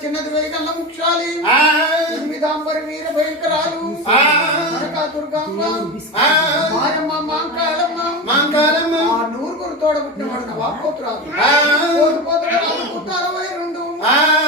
చిన్నది వేగల్ల ముక్షాలి విధాంబరి వీర భయంకరాలు దుర్గమ్మ మాయమ్మ మాంకాళమ్మ నూరుగురు తోడబుట్టిన వాడు నా వాపోతురాలు 62